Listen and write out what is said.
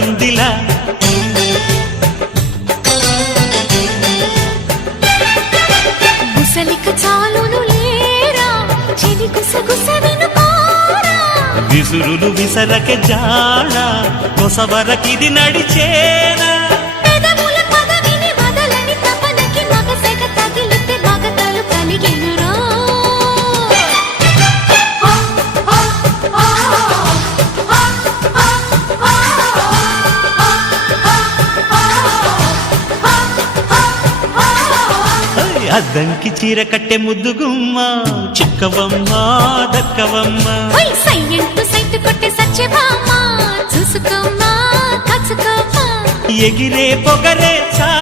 పడిందిలా ముసలిక చాలును లేరా చెలి గుసగుస వినుకోరా విసురులు విసరక జాడ కొసవరకిది నడిచేనా పెదవుల పదవిని వదలని తపనకి మగసెగ తగిలితే మగతలు కలిగెనురా అద్దంకి చీర కట్టె ముద్దుగుమ్మ చిక్కవమ్మ దక్కవమ్మ సయ్యంటూ సైతు కొట్టే సత్యభామ చూసుకోమ్మా కాచుకోమ్మా ఎగిరే పొగరే